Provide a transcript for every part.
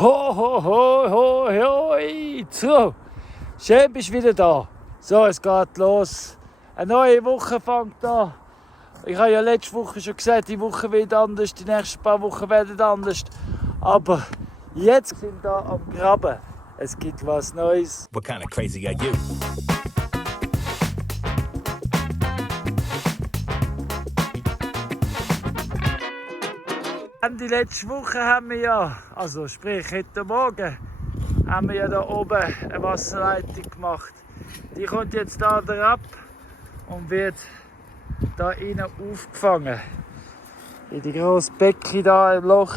Ho, ho, ho, ho, hoi, zu. Schön bist du wieder da. So, es geht los. Eine neue Woche fängt an. Ich habe ja letzte Woche schon gesagt, die Woche wird anders, die nächsten paar Wochen werden anders. Aber jetzt sind wir da am Graben. Es gibt was Neues. What kind of crazy are you? Die letzte Woche haben wir ja, also sprich heute Morgen, haben wir ja da oben eine Wasserleitung gemacht. Die kommt jetzt da ab und wird da innen aufgefangen. In die grosse Becken da im Loch,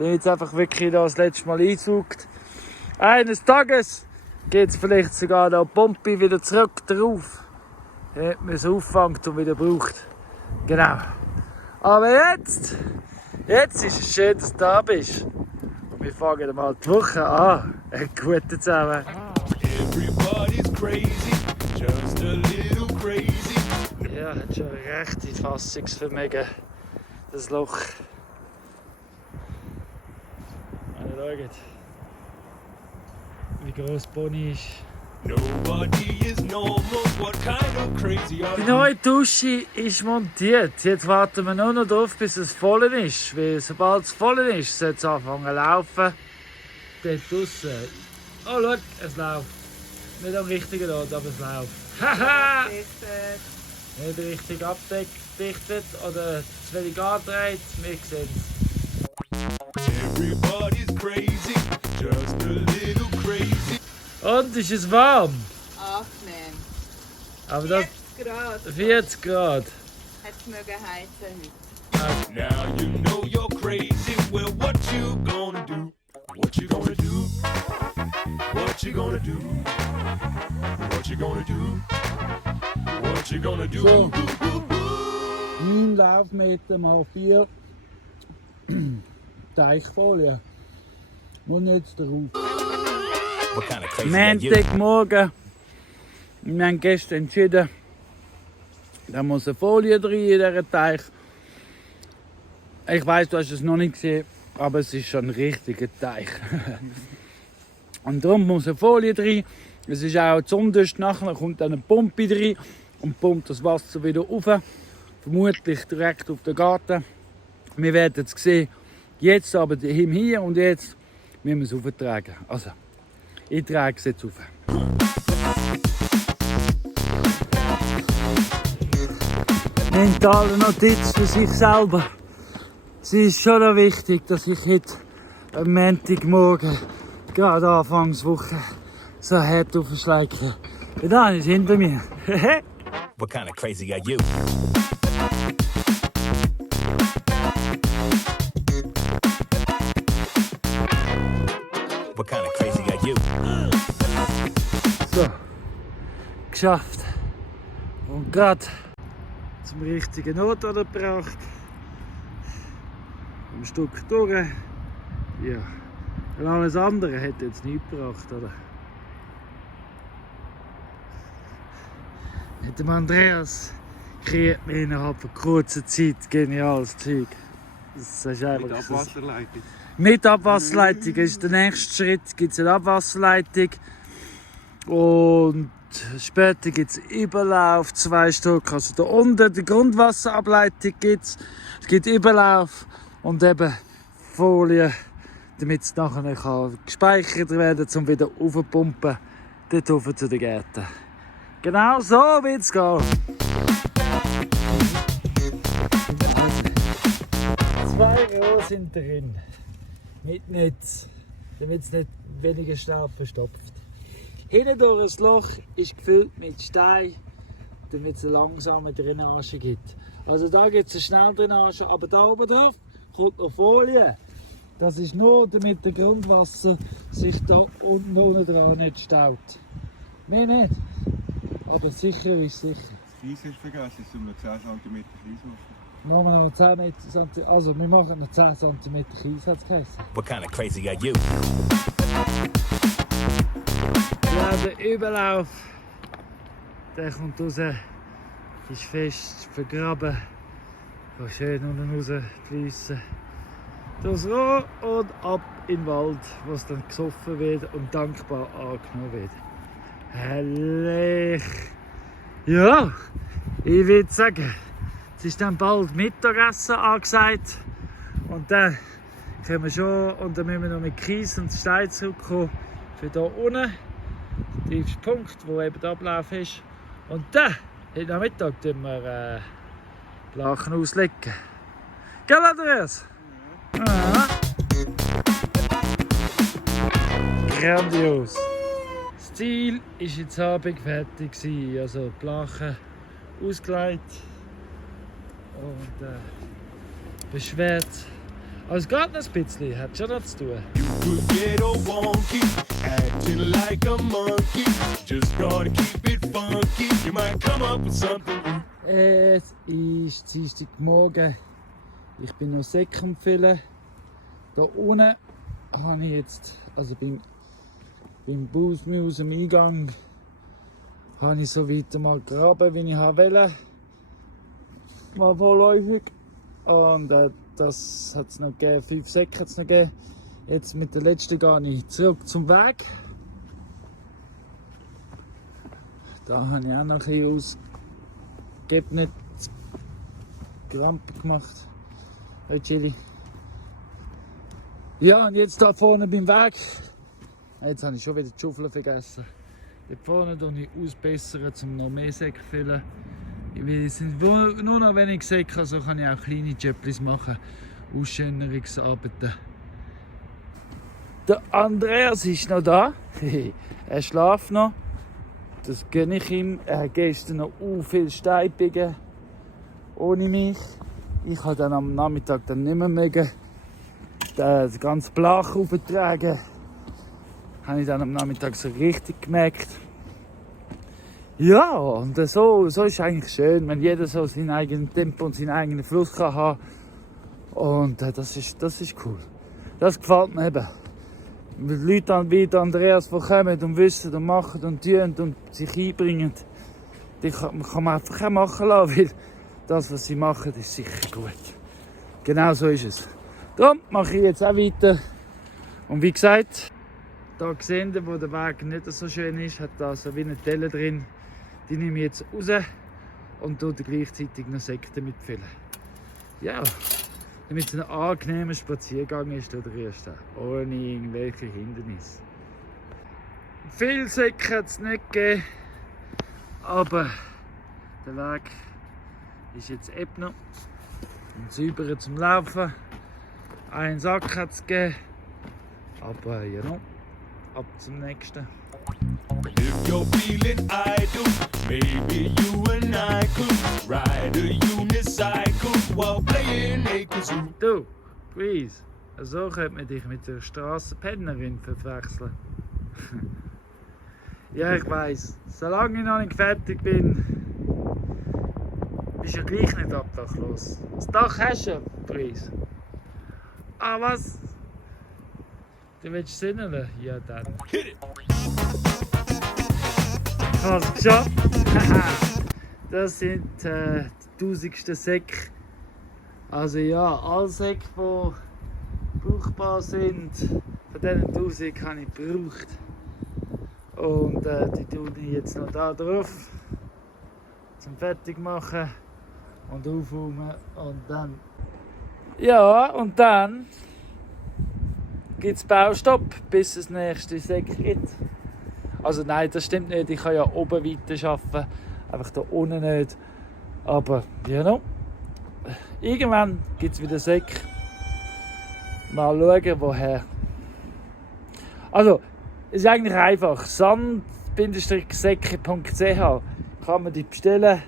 die jetzt einfach wirklich da das letzte Mal einsaugt. Eines Tages geht es vielleicht sogar da Pompe wieder zurück drauf, damit man es auffangt und wieder braucht. Genau. Aber jetzt ist es schön, dass du da bist. Wir fangen mal die Woche an. Guten zusammen. Everybody's crazy, just a little crazy. Ja, hat schon recht in Fassungsvermögen, das Loch. Schaut, wie gross die Boni ist. Nobody is normal, what kind of crazy are Die you? neue Dusche ist montiert. Jetzt warten wir nur noch darauf, bis es voll ist. Weil sobald es voll ist, soll es anfangen zu laufen. Dort draussen. Oh, schau, es läuft. Nicht am richtigen Ort, aber es läuft. Haha! Nicht richtig abdichtet oder zu wenig angedreht. Wir sehen es. Everybody's crazy, just a little crazy. Und ist es warm? Angenehm. Aber das 40 Grad. 40 Grad. Hat es mögen heizen heute. Now you know you're crazy. Well, what you gonna do? What you gonna do? What you gonna do? What you gonna do? What you gonna do? So. 9 Laufmeter mal 4 Teichfolie. Und jetzt drauf. What kind of crazy are you? Montagmorgen. Wir haben gestern entschieden, da muss eine Folie drin in diesem Teich. Ich weiss, du hast es noch nicht gesehen, aber es ist schon ein richtiger Teich. Und darum muss eine Folie drin. Es ist auch die Sonne, nachher kommt dann eine Pumpe drin und pumpt das Wasser wieder rauf. Vermutlich direkt auf den Garten. Wir werden es sehen. Jetzt aber hier und jetzt müssen wir es auftragen. Also, ich trage es jetzt auf. Mentale Notiz für sich selber. Es ist schon noch wichtig, dass ich heute am Montagmorgen, gerade Anfangswoche, so hart aufschläge. Und dann ist hinter mir. What kind of crazy are you? What kind of crazy are you? So, geschafft. Und gerade zum richtigen Ort gebracht. Ein Stück durch. Ja. Und alles andere hätte jetzt nichts gebracht, oder? Mit dem Andreas kreiert mir innerhalb von kurzer Zeit geniales Zeug. Das ist einfach Mit Abwasserleitung. mit Abwasserleitung ist der nächste Schritt. Gibt es eine Abwasserleitung und später gibt es Überlauf, 2 Stück. Also da unten die Grundwasserableitung gibt es. Es gibt Überlauf und eben Folie, damit es nachher kann gespeichert werden kann, um wieder aufzupumpen, dort rauf zu den Gärten. Genau so wird es gehen. 2 Rohre sind drin. Mit Netz, damit es nicht weniger Staub verstopft. Hinten durch das Loch ist gefüllt mit Stein, damit es eine langsame Drainage gibt. Also da gibt es eine Schnelldrainage, aber da oben drauf kommt noch Folie. Das ist nur, damit das Grundwasser sich da unten ohne dran nicht staut. Mehr nicht. Aber sicher ist sicher. Das Kies ist vergessen, es sind nur 10 cm Kies machen. Wir machen noch 10 cm, also wir machen noch 10 cm Kies, hat es geheißen. What kind of crazy are you? Ja, der Überlauf, der kommt raus, ist fest vergraben, kann schön unten raus fließen. durchs Rohr und ab in den Wald, wo es dann gesoffen wird und dankbar angenommen wird. Herrlich! Ja, ich würde sagen, es ist dann bald Mittagessen angesagt und dann können wir schon, und dann müssen wir noch mit Kies und Stein zurückkommen für hier unten, der tiefste Punkt, wo eben der Ablauf ist. Und dann, heute Nachmittag, tun wir Lachen auslegen. Gell, Andreas? Ja. Grandios. Das Ziel war jetzt Abend fertig gewesen, also die Lachen ausgelegt und beschwert. Aber es geht noch ein bisschen, hat schon noch zu tun. You could get a wonky, acting like a monkey. Just gotta keep it funky. You might come up with something. Es ist Dienstagmorgen. Ich bin noch Säcke am Füllen. Da unten habe ich jetzt, also beim Busmüll aus dem Eingang, habe ich so weit mal gegraben, wie ich wollte. Mal vorläufig. Und das hat es noch gegeben, 5 Säcke hat es noch gegeben. Jetzt mit der letzten gehe ich zurück zum Weg. Da habe ich auch noch ein bisschen ausgeebnet, Rampe gemacht. Hey Chili. Ja, und jetzt da vorne beim Weg. Jetzt habe ich schon wieder die Schaufel vergessen. Dort vorne tue ich ausbessern, um noch mehr Säcke zu füllen. Es sind nur noch wenig Säcke, also kann ich auch kleine Jobs machen, Ausschönerungsarbeiten. Der Andreas ist noch da. Er schläft noch. Das gönne ich ihm. Er hat gestern noch viel Steine ohne mich. Ich habe dann am Nachmittag dann nicht mehr mögen. Das ganze Blach aufgetragen. Habe ich dann am Nachmittag so richtig gemerkt. Ja, und so ist es eigentlich schön, wenn jeder so seinen eigenen Tempo und seinen eigenen Fluss kann haben. Und das ist cool. Das gefällt mir eben. Mit Leuten wie Andreas, die kommen und wissen und machen und tun und sich einbringen, die kann man einfach auch machen lassen, weil das, was sie machen, ist sicher gut. Genau so ist es. Darum mache ich jetzt auch weiter. Und wie gesagt, da sehen wir, wo der Weg nicht so schön ist, hat da so wie eine Delle drin. Die nehme ich jetzt raus und tue gleichzeitig noch Säcke mitfüllen. Ja, damit es ein angenehmer Spaziergang ist, der erste, ohne irgendwelche Hindernisse. Viele Säcke hat es nicht gegeben, aber der Weg ist jetzt ebner und sauberer zum Laufen. Einen Sack hat es gegeben, aber ja, ab zum nächsten. If you're feeling idle, maybe you and I could ride a unicycle while playing a kazoo. Du, Louise, so könnte man dich mit der Strassenpennerin verwechseln. Ja, ich weiss, solange ich noch nicht fertig bin, bist du ja gleich nicht obdachlos. Das Dach hast du ja, Louise. Ah, was? Du willst sinneln? Ja, dann. Hit it! Hast du geschafft? Das sind die 1000. Säcke. Also ja, alle Säcke, die brauchbar sind, von diesen 1000 habe ich gebraucht. Und die tue ich jetzt noch da drauf, zum fertig machen und aufräumen. Und dann... Ja, und dann gibt es Baustopp, bis es das nächste Säck gibt. Also nein, das stimmt nicht. Ich kann ja oben weiter arbeiten, einfach da unten nicht. Aber, ja, no. Irgendwann gibt es wieder Säcke. Mal schauen, woher. Also, es ist eigentlich einfach. sand-säcke.ch kann man die bestellen.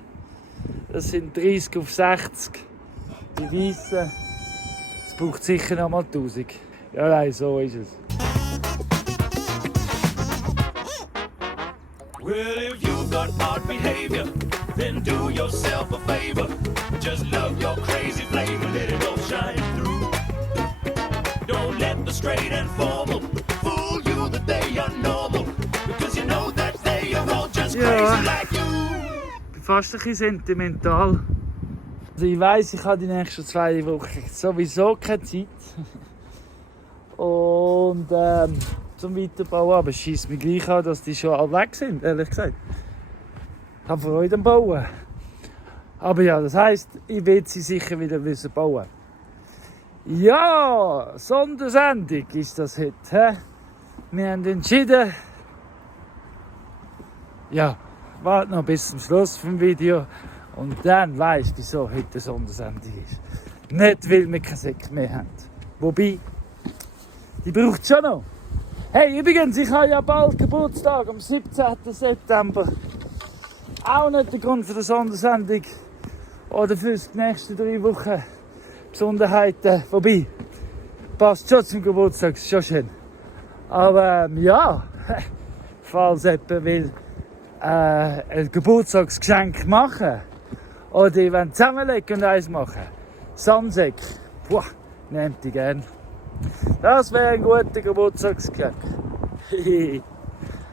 Das sind 30 auf 60. Die weißen. Es braucht sicher noch mal 1000. Ja, nein, so ist es. Well, if you've got odd behavior, then do yourself a favor. Just love your crazy flavor, let it all shine through. Don't let the straight and formal fool you that they are normal, because you know that they are all just crazy like you. Ich bin fast ein bisschen sentimental. Also ich weiss, ich habe die nächsten 2 Wochen sowieso keine Zeit. Und zum Weiterbauen, aber es scheisst mir gleich an, dass die schon alle weg sind, ehrlich gesagt. Ich habe Freude am Bauen. Aber ja, das heisst, ich will sie sicher wieder bauen. Ja, Sondersendung ist das heute. He? Wir haben entschieden, ja, warte noch bis zum Schluss vom Video und dann weisst du, wieso heute eine Sondersendung ist. Nicht, weil wir keine Säcke mehr haben. Wobei, die braucht es schon noch. Hey, übrigens, ich habe ja bald Geburtstag, am 17. September. Auch nicht der Grund für die Sondersendung oder für die nächsten 3 Wochen Besonderheiten. Wobei, passt schon zum Geburtstag, ist schon schön. Aber ja, falls jemand will ein Geburtstagsgeschenk machen oder ihr wollt zusammenlegen und eins machen, Sandsäck, nehmt die gerne. Das wäre ein guter Geburtstagsgeschenk.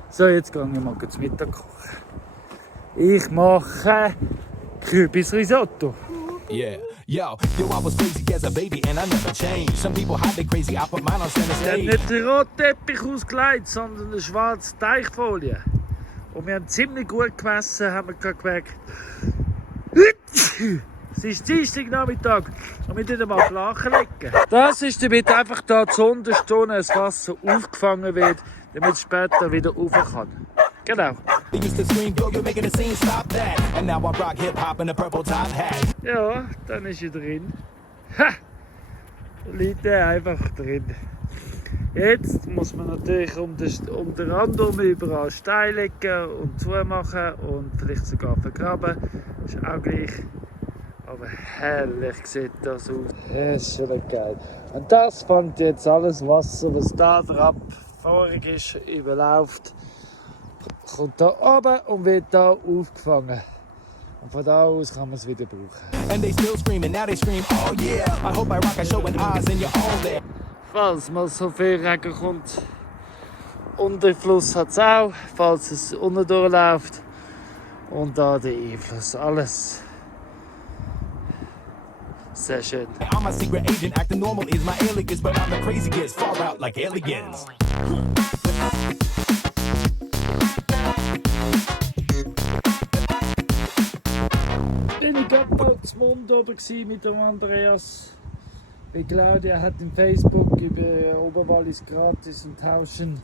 So, jetzt gehe ich mal zum Mittag kochen. Ich mache Kürbisrisotto. Yeah. Yo, I was crazy as a baby and I never changed. Some people hide their crazy, I put mine on center Wir haben stage. nicht den roten Teppich ausgelegt, sondern eine schwarze Teichfolie. Und wir haben ziemlich gut gemessen, haben wir gerade gemerkt. Es ist Dienstagnachmittag und wir legen mal Flachen legen. Das ist damit einfach da zu Unterstunden das Wasser aufgefangen wird, damit es später wieder rauf kann. Genau. They used to scream, yo, you're making a scene, stop that. And now I rock hip-hop in a purple top hat. Ja, dann ist er drin. Ha! Liegt er einfach drin. Jetzt muss man natürlich um den Rand überall Steine legen und zumachen und vielleicht sogar vergraben. Ist auch gleich. Aber herrlich sieht das aus. Das ist schon geil. Und das fängt jetzt alles Wasser, was da drauf vorig ist, überläuft. Kommt da oben und wird da aufgefangen. Und von da aus kann man es wieder brauchen. And they still screaming, now they scream, oh yeah. I hope I rock a show in Oz and you're all there. Falls mal so viel Regen kommt, Unterfluss hat es auch, falls es unten durchläuft. Und da der Einfluss, alles sehr schön. I'm a secret agent, acting normal is my alias, but I'm the craziest, far out like aliens. Bin ich gerade mal zum Mund oben mit dem Andreas. Bei Claudia hat im Facebook über Oberwallis gratis und tauschen.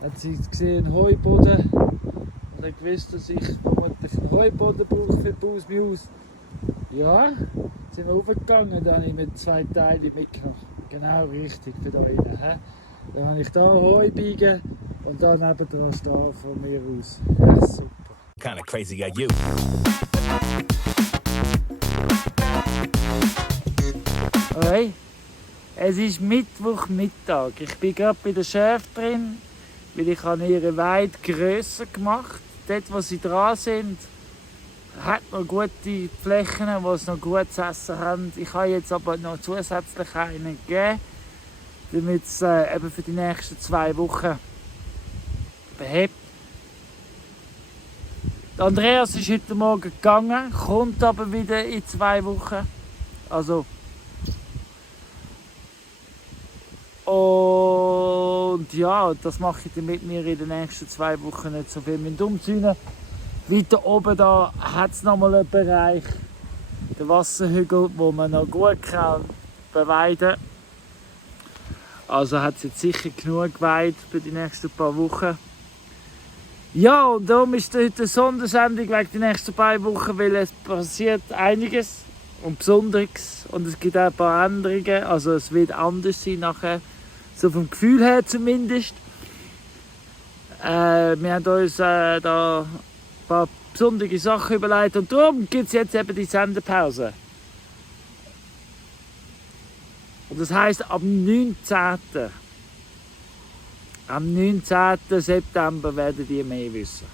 Hat sie gesehen Heuboden und hat gewusst, dass ich vermutlich einen Heuboden brauche für die Haus mein Haus. Ja, sind wir raufgegangen, dann habe ich mir 2 Teile mitgenommen. Genau richtig für da rein. He? Dann habe ich da Heu biegen und dann nebendran stehen von mir aus. Ja, super. Kinda crazy are you. Hey, es ist Mittwochmittag. Ich bin gerade bei der Schäferin, weil ich habe ihre Weide grösser gemacht. Dort, wo sie dran sind, hat noch gute Flächen, wo sie noch gut zu essen haben. Ich habe jetzt aber noch zusätzlich einen gegeben, damit es eben für die nächsten 2 Wochen behebt. Andreas ist heute Morgen gegangen, kommt aber wieder in 2 Wochen. Also, und ja, das mache ich, damit wir in den nächsten 2 Wochen nicht so viel umziehen. Weiter oben da hat es nochmal einen Bereich, den Wasserhügel, wo man noch gut kann beweiden kann. Also hat es jetzt sicher genug geweiht für die nächsten paar Wochen. Ja, und darum ist heute eine Sondersendung wegen die nächsten paar Wochen, weil es passiert einiges und Besonderes und es gibt auch ein paar Änderungen. Also es wird anders sein nachher, so vom Gefühl her zumindest. Wir haben uns da ein paar besondere Sachen überlegt und darum gibt es jetzt eben die Sendepause. Und das heisst, am 19. September werdet ihr mehr wissen.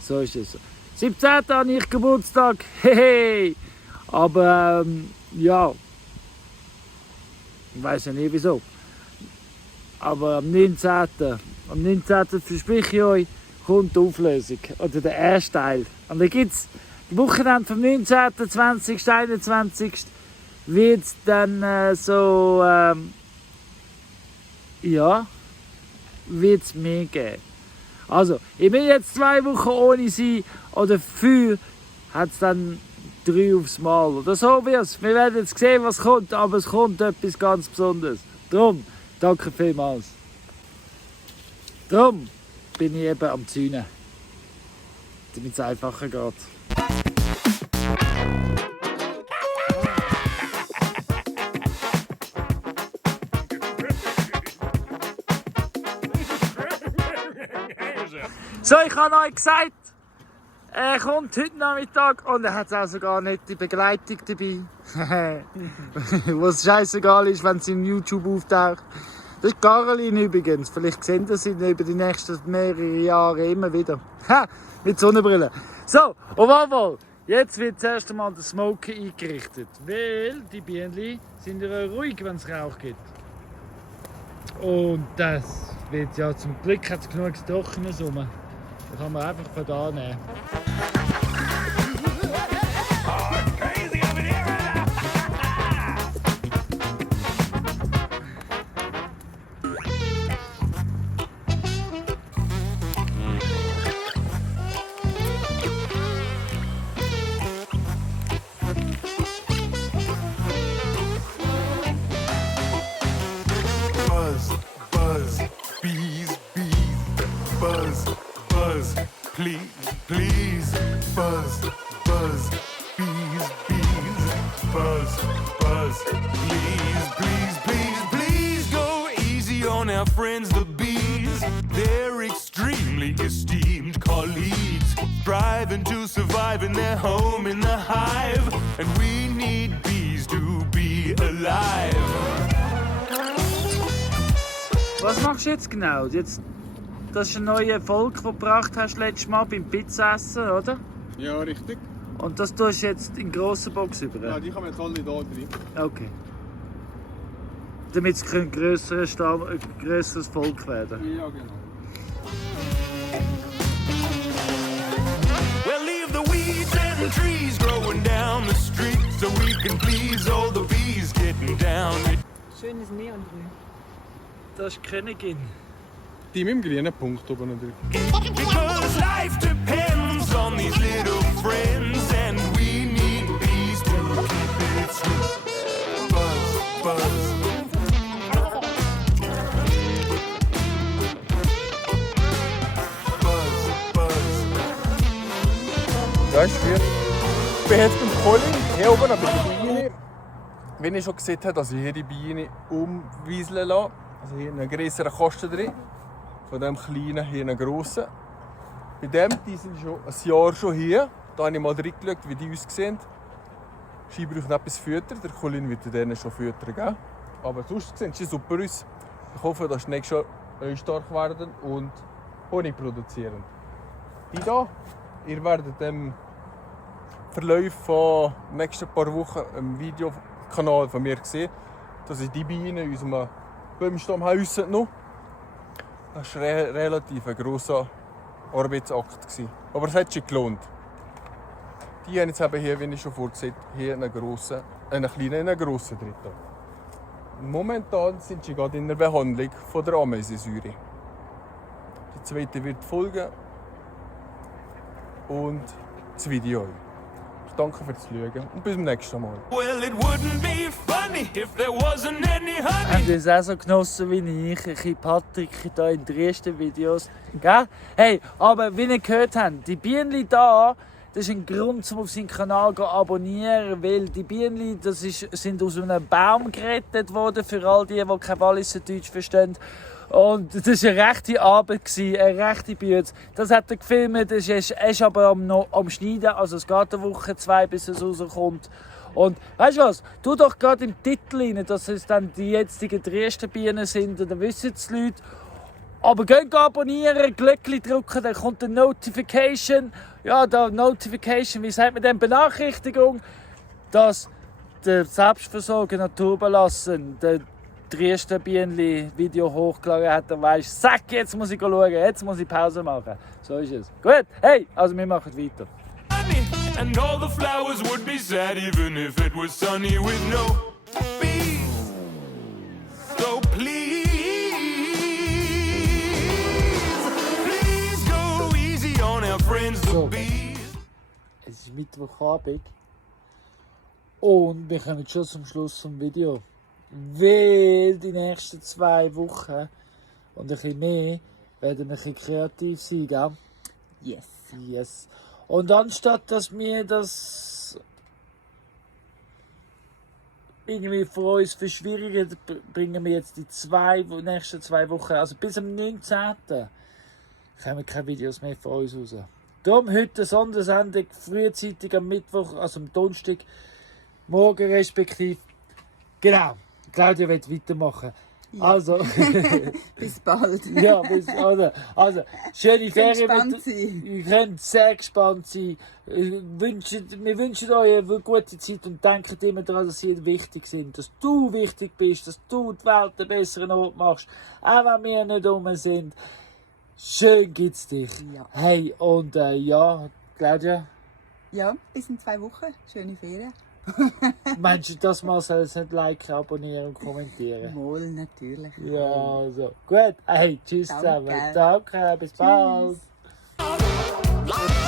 So ist es. 17. habe ich Geburtstag. Hehe. Aber ja, ich weiß ja nicht wieso. Aber am 19. verspreche ich euch, kommt die Auflösung. Oder der erste Teil. Und dann gibt es Wochenende vom 19., 20., 21. wird es dann wird es mehr geben. Also, ich bin jetzt 2 Wochen ohne sie oder 4 hat es dann 3 aufs Mal. Oder so wird's. Wir werden jetzt sehen, was kommt, aber es kommt etwas ganz Besonderes. Darum, danke vielmals. Darum bin ich eben am Zäunen, damit es einfacher geht. So, ich habe euch gesagt, er kommt heute Nachmittag und er hat auch sogar nicht die Begleitung dabei. Was scheißegal ist, wenn sie in YouTube auftaucht. Das ist Caroline übrigens. Vielleicht sehen Sie sie über die nächsten mehrere Jahre immer wieder. Mit Sonnenbrille. So, auf jeden Fall. Jetzt wird das erste Mal der Smoker eingerichtet. Weil die Bienen sind ja ruhig, wenn es Rauch gibt. Und das wird ja zum Glück hat es genug Trockenes rum. Da kann man einfach von da nehmen. Buzz, buzz, bees, bees. Buzz, buzz, please, please. Buzz, buzz, bees, bees. Buzz, buzz, please, please, please, please. Go easy on our friends, the bees. They're extremely esteemed colleagues, striving to survive in their home in the hive. And we need bees to be alive. Was machst du jetzt genau? Jetzt, das ist ein neuer Erfolg, den du gebracht hast letztes Mal beim Pizzaessen, oder? Ja, richtig. Und das tust du jetzt in grossen Box über? Ja, die kommen jetzt alle da drin. Okay. Damit es ein grösseres Volk werden. Ja, genau. Well, leave the weeds and trees growing down the street so we can please all the bees getting down. Schönes Neongrün. Das ist die Königin. Die mit dem grünen Punkt oben drüber. Because life depends on these little friends and we need bees to keep it sweet. Buzz, buzz. Buzz, buzz. Ja, ist gut. Ich bin jetzt beim Colin hier oben bei der Biene. Wenn ich schon gesehen habe, dass ich hier die Biene umwieseln lasse. Also hier einen größeren Kasten drin. Von dem kleinen hier einen grossen. Bei dem, die sind schon ein Jahr schon hier. Da habe ich mal reingeschaut, wie die aussehen. Sie brauchen etwas Futter. Der Colin wird denen schon Futter geben. Aber sonst sehen sie super aus. Ich hoffe, dass sie nächstes Jahr stark werden und Honig produzieren. Die hier, ihr werdet im Verlauf von den nächsten paar Wochen im Videokanal von mir sehen, dass ich die Bienen in unserem Baumstamm noch. Das war relativ ein grosser Arbeitsakt. Aber es hat sich gelohnt. Die haben jetzt eben hier, wie ich schon vorgesehen habe, hier einen kleinen und einen grossen drin. Momentan sind sie gerade in der Behandlung von der Ameisensäure. Die zweite wird folgen. Und das Video. Ich danke fürs Schauen und bis zum nächsten Mal. Well, it wouldn't be funny if there wasn't any honey. Haben es auch so genossen wie ich, ein bisschen Patrick hier in den ersten Videos. Gell? Hey, aber wie ihr gehört habt, die Bienen hier, das ist ein Grund, um auf seinen Kanal zu abonnieren, weil die Bienen sind aus einem Baum gerettet worden, für all die kein Walliser Deutsch verstehen. Und das war eine rechte Arbeit, eine rechte Bühne. Das hat er gefilmt, er ist aber am Schneiden, also es geht eine Woche, 2, bis es rauskommt. Und weißt du was, tu doch gerade im Titel rein, dass es dann die jetzigen ersten Bienen sind, dann wissen es die Leute. Aber geht abonnieren, Glöckchen drücken, dann kommt eine Notification. Ja, da Notification, wie sagt man denn? Benachrichtigung, dass der Selbstversorger Naturbelassen der erste Bienenli-Video hochgeladen hat, dann weisst du, zack, jetzt muss ich schauen, jetzt muss ich Pause machen. So ist es. Gut, hey, also wir machen weiter. Honey, And all the flowers would be sad even if it was sunny with no bees. So please go easy on our friends the So. bees. Es ist Mittwochabend und wir kommen schon zum Schluss vom Video. Weil die nächsten 2 Wochen und ein bisschen mehr werden wir ein bisschen kreativ sein, gell? Yes. Yes. Und anstatt dass wir das irgendwie für uns verschwierigen, bringen wir jetzt die nächsten 2 Wochen, also bis am 19. kommen keine Videos mehr von uns raus. Darum heute eine Sondersendung, frühzeitig am Mittwoch, also am Donnerstag, morgen respektive. Genau, Claudia wird weitermachen. Ja. Also, Bis bald. ja, also schöne Ferien. Gespannt sein. Ihr könnt sehr gespannt sein. Wir wünschen euch eine gute Zeit und denkt immer daran, dass ihr wichtig sind. Dass du wichtig bist, dass du die Welt einen besseren Ort machst. Auch wenn wir nicht rum sind. Schön gibt's dich. Ja. Hey, und ja, Claudia, Ja, bis in 2 Wochen. Schöne Ferien. meinst du, das mal soll es nicht liken, abonnieren und kommentieren? Wohl, natürlich. Ja, also. Gut, hey, tschüss Danke. zusammen. Danke, bis bald. Tschüss.